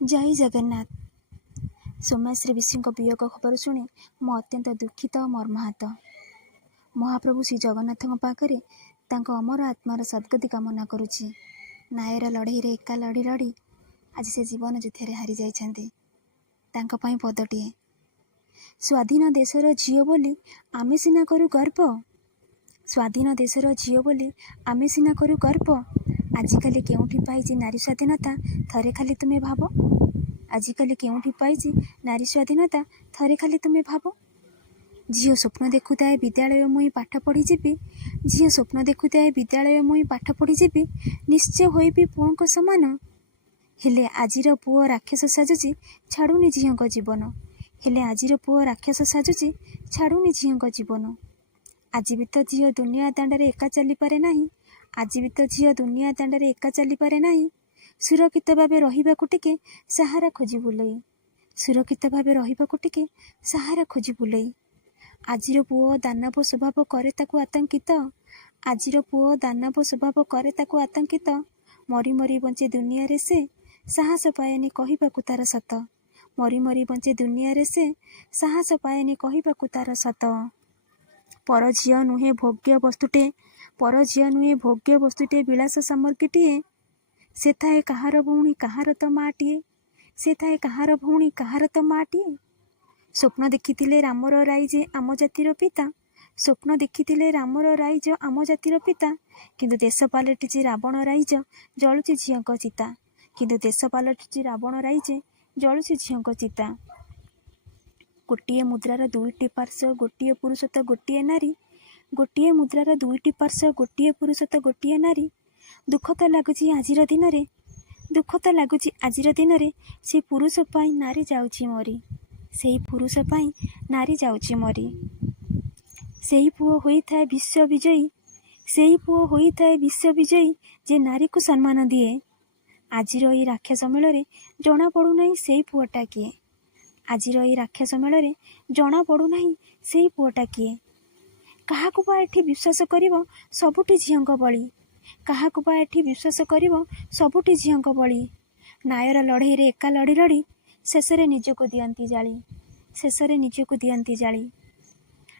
जय जगन्नाथ। सोमेश्वरी विषय वियोग खबर शुणी मु अत्यंत दुखित और मर्माहत। महाप्रभु श्री जगन्नाथ पाखे अमर आत्मार सद्गति कामना करुच्ची। नायर लड़ई रे एका लड़ी लड़ी आज से जीवन युद्ध हारी जाइछन्ति। तांको पदटीए स्वाधीन देशर झील बोली आमे सिना करू गर्व। स्वाधीन देशर झील बोली आमे सिना करू गर्व। आजिकाली केउठी पाइछि नारी स्वाधीनता थरे खाली तुमे भाव। आजिकाली केउठी पाइछि नारी स्वाधीनता थरे खाली तुमे भाव। झील स्वप्न देखुताए विद्यालय मुई पाठ पढ़ी जीवी। झील स्वप्न देखुताए विद्यालय मुई पाठ पढ़ी जीवी। निश्चय होइबी पुओं समान। हेले आजिर पुओ राक्षस साजुची छाड़ुनी झील जीवन। हेले आजिर पुओ राक्षस साजुची छाड़ुनी झील जीवन। आज भी तो झील दुनिया दांडे एका चली पारे नाही। आज भी तो झील दुनिया दांडे एका चली पारे नाही। सुरक्षित भावे रहिबाकु टिके सहारा खोजी बुलई। सुरक्षित भावे रहिबाकु टिके सहारा खोजी बुलई। आजिर पुओ दानव स्वभाव करे ताकु आतंकित। आजिर पुओ दानव स्वभाव करे ताकु आतंकित। मरी मरी बंचे दुनिया रे से साहस पाएनी कहिबाकु तार सत। मरी मरी बंचे दुनिया रे से साहस पाएनी कहिबाकु तार सत। पर झियो नुहे भोग्य वस्तुटे। पर झियो नुहे भोग्य वस्तुटे विलास सामग्रीटीए। से थाए कहार भौणी कहार तो माटीए। से थाए कहार भौणी कहार तो माटीए। स्वप्न देखिथिले रामर राइजे आम जातिर पिता। स्वप्न देखिथिले रामर राइज आम जातिर पिता। किंतु देश पालटिछि रावण राइज जळुछि झियंक चिता। किंतु देश पालटिछि रावण राइजे जळुछि झियंक चिता। गोटिए मुद्रार दुईटी पार्श्व गोटिए पुरुष तो गोटिए नारी। गोटिए मुद्रार दुईटी पार्श्व गोटिए पुरुष तो गोटिए नारी। दुख तो लगुच आजिर दिन रे। दुख तो लगुच आजिर दिन रे। से पुरुष पाई नारी जाउछि मरी। सेही पुरुष पाई नारी जाउछि मरी। सेही पुओ होइथाए विश्व विजयी। सेही पुओ होइथाए विश्व विजयी जे नारी को सम्मान दिए। आजिर एई राक्षस मेଳରେ जना पड़ू नाही सेही पुओटा किए। आजिर एई राक्षस मेଳରେ जना पड़ू नाही सेही पुओटा किए। काहाकु बा एठी विश्वास करिवो सबुठी झियंक बळी। काहाकु बा एठी विश्वास करिवो सबुठी झियंक बळी। नायर लड़ई रे एका लड़ी लड़ी शेषरे निजको दियंती जाली। शेषरे निजको दियंती जाली।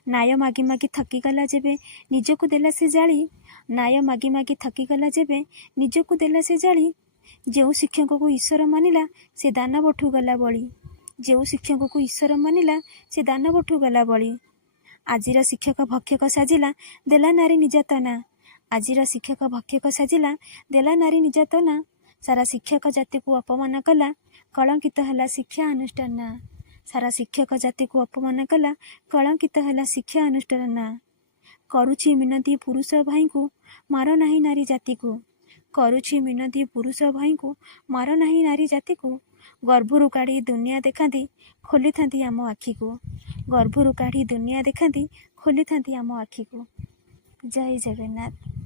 नाय मागी मागी थकीगला जेबे निजको देला से जाली। नाय मागी मागी थकीगला जेबे निजको देला से जाली। जो शिक्षक को ईश्वर मानिला से दानवठू गला बळी। जो शिक्षक को ईश्वर मानिला से दानवठू गला बळी। आजिर शिक्षक भक्षक साजिला देला नारी निर्यातना। आजिर शिक्षक भक्षक साजिला देला नारी निर्यातना। सारा शिक्षक जाति को अपमान कला कलंकित हला शिक्षा अनुष्ठान। सारा शिक्षक जाति को अपमान कला कलंकित हला शिक्षा अनुष्ठान। करुछि मिनती पुरुष भाई को मार नाही नारी जाति को। करुछि मिनती पुरुष भाई को मार नाही नारी जाति को। गर्भरू काढ़ी दुनिया देखाती खोली थांती आम आखि को। गर्भरू काढ़ी दुनिया देखाती खोली थांती आम आखि को। जय जगन्नाथ।